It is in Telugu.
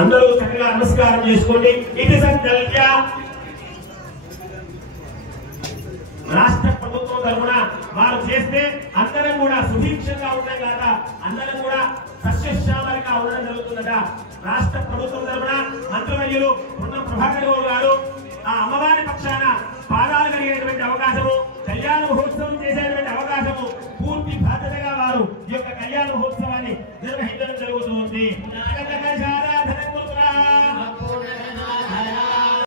అందరూ చక్కగా నమస్కారం చేసుకోండి. ఇది సంకల్ప రాష్ట్ర ప్రభుత్వం తరఫున వారు చేస్తే అందరం కూడా సుభిక్షంగా ఉంటాం కదా, అందరం కూడా సస్యశ్యామలంగా ఉండడం జరుగుతుందట. రాష్ట్ర ప్రభుత్వం తరఫున మంత్రివర్యులు ఉన్న ప్రభాకర్ గారు ఆ అమ్మవారి పక్షాన పాదాలు కలిగేటువంటి అవకాశము, కళ్యాణ మహోత్సవం చేసేటువంటి అవకాశము, పూర్తి బాధ్యతగా వారు ఈ యొక్క కళ్యాణ మహోత్సవాన్ని నిర్వహించడం జరుగుతుంది.